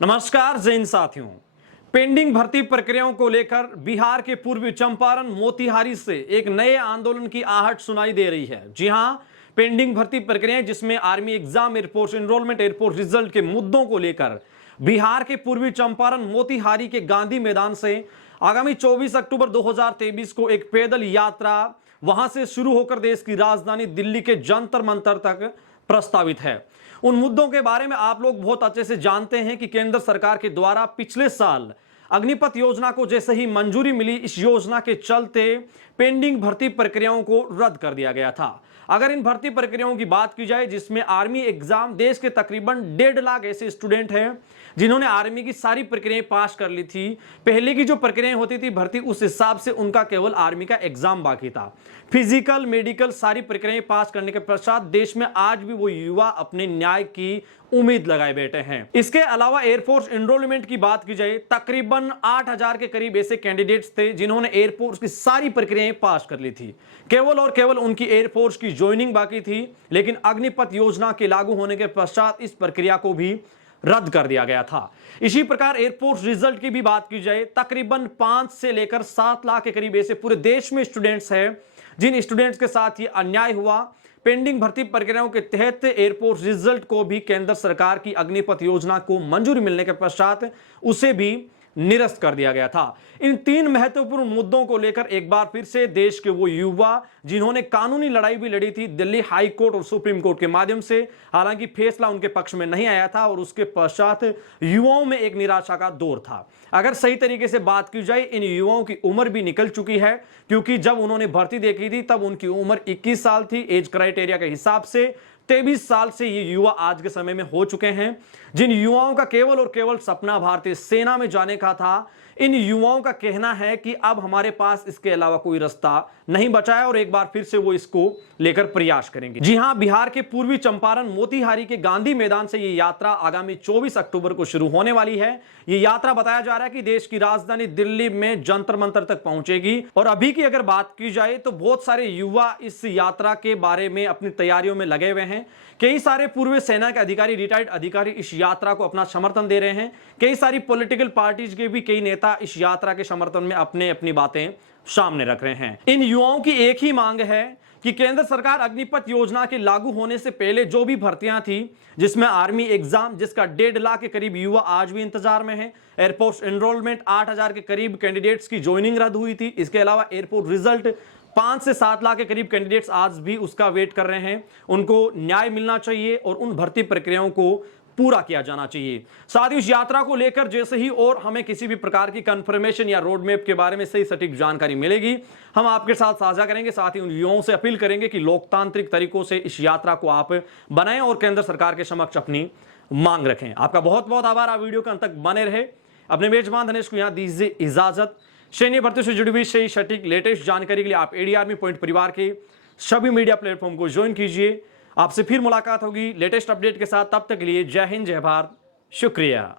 नमस्कार जैन साथियों। पेंडिंग भर्ती प्रक्रियाओं को लेकर बिहार के पूर्वी चंपारण मोतिहारी से एक नए आंदोलन की आहट सुनाई दे रही है। जी हां, पेंडिंग भर्ती प्रक्रियाएं जिसमें army exam, air force enrolment, air force result के मुद्दों को लेकर बिहार के पूर्वी चंपारण मोतिहारी के गांधी मैदान से आगामी 24 अक्टूबर 2023 को एक पैदल यात्रा वहां से शुरू होकर देश की राजधानी दिल्ली के जंतर मंतर तक प्रस्तावित है। उन मुद्दों के बारे में आप लोग बहुत अच्छे से जानते हैं कि केंद्र सरकार के द्वारा पिछले साल अग्निपथ योजना को जैसे ही मंजूरी मिली, इस योजना के चलते पेंडिंग भर्ती प्रक्रियाओं को रद्द कर दिया गया था। अगर इन भर्ती प्रक्रियाओं की बात की जाए जिसमें आर्मी एग्जाम, देश के तकरीबन 1.5 लाख ऐसे स्टूडेंट हैं जिन्होंने आर्मी की सारी प्रक्रियाएं पास कर ली थी। पहले की जो प्रक्रियाएं होती थी भर्ती, उस हिसाब से उनका केवल आर्मी का एग्जाम बाकी था। फिजिकल, मेडिकल सारी प्रक्रियाएं पास करने के पश्चात देश में आज भी वो युवा अपने न्याय की उम्मीद लगाए बैठे हैं। इसके अलावा एयरफोर्स एनरोलमेंट की बात की जाए, तकरीबन 8000 के करीब ऐसे कैंडिडेट्स थे जिन्होंने एयरफोर्स की सारी प्रक्रियाएं पास कर ली थी। केवल और केवल उनकी एयरफोर्स की ज्वाइनिंग बाकी थी, लेकिन अग्निपथ योजना के लागू होने के पश्चात इस प्रक्रिया को भी रद्द कर दिया गया था। इसी प्रकार एयरफोर्स रिजल्ट की भी बात की जाए, तकरीबन 5 से लेकर 7 लाख के करीब ऐसे पूरे देश में स्टूडेंट्स हैं जिन स्टूडेंट्स के साथ ये अन्याय हुआ। पेंडिंग भर्ती प्रक्रियाओं के तहत एयरफोर्स रिजल्ट को भी केंद्र सरकार की अग्निपथ योजना को मंजूरी मिलने के पश्चात उसे भी निरस्त कर दिया गया था। इन 3 महत्वपूर्ण मुद्दों को लेकर एक बार फिर से देश के वो युवा जिन्होंने कानूनी लड़ाई भी लड़ी थी दिल्ली हाई कोर्ट और सुप्रीम कोर्ट के माध्यम से, हालांकि फैसला उनके पक्ष में नहीं आया था और उसके पश्चात युवाओं में एक निराशा का दौर था। अगर सही तरीके से बात की जाए, इन युवाओं की उम्र भी निकल चुकी है, क्योंकि जब उन्होंने भर्ती देखी थी तब उनकी उम्र 21 साल थी। एज क्राइटेरिया के हिसाब से 23 साल से ये युवा आज के समय में हो चुके हैं। जिन युवाओं का केवल और केवल सपना भारतीय सेना में जाने का था, इन युवाओं का कहना है कि अब हमारे पास इसके अलावा कोई रास्ता नहीं बचा है और एक बार फिर से वो इसको लेकर प्रयास करेंगे। जी हां, बिहार के पूर्वी चंपारण मोतिहारी के गांधी मैदान से ये यात्रा आगामी 24 अक्टूबर को शुरू होने वाली है। ये यात्रा बताया जा रहा है कि देश की राजधानी दिल्ली में जंतर मंतर तक पहुंचेगी। और अभी की अगर बात की जाए तो बहुत सारे युवा इस यात्रा के बारे में अपनी तैयारियों में लगे हुए हैं। कई सारे पूर्व सेना के अधिकारी, रिटायर्ड अधिकारी इस यात्रा को अपना समर्थन दे रहे हैं। कई सारी पॉलिटिकल पार्टीज के भी कई नेता इस यात्रा के समर्थन में अपनी बातें सामने रख रहे हैं। इन युवाओं की एक ही मांग है कि केंद्र सरकार अग्निपथ योजना के लागू होने से पहले जो भी भर्तियां थी, जिसमें आर्मी एग्जाम जिसका 1.5 लाख के करीब युवा आज भी इंतजार में है, एयरफोर्स एनरोलमेंट 8000 के करीब कैंडिडेट्स की ज्वाइनिंग रद्द हुई थी, इसके अलावा एयरफोर्स रिजल्ट 5 से 7 लाख के करीब कैंडिडेट्स आज भी उसका वेट कर रहे हैं। उनको न्याय मिलना चाहिए और उन भर्ती प्रक्रियाओं को पूरा किया जाना चाहिए। साथ ही इस यात्रा को लेकर जैसे ही और हमें किसी भी प्रकार की कंफर्मेशन या रोड मैप के बारे में सही सटीक जानकारी मिलेगी, हम आपके साथ साझा करेंगे। साथ ही उन युवाओं से अपील करेंगे कि लोकतांत्रिक तरीकों से इस यात्रा को आप बनाएं और केंद्र सरकार के समक्ष अपनी मांग रखें। आपका बहुत बहुत आभार। आप वीडियो के अंत तक बने रहे। अपने मेजबान धनेश को यहां दीजिए इजाजत। सैन्य भर्ती से जुड़ी हुई सही सटीक लेटेस्ट जानकारी के लिए आप एडी आर्मी पॉइंट परिवार के सभी मीडिया प्लेटफॉर्म को ज्वाइन कीजिए। आपसे फिर मुलाकात होगी लेटेस्ट अपडेट के साथ। तब तक के लिए जय हिंद, जय भारत, शुक्रिया।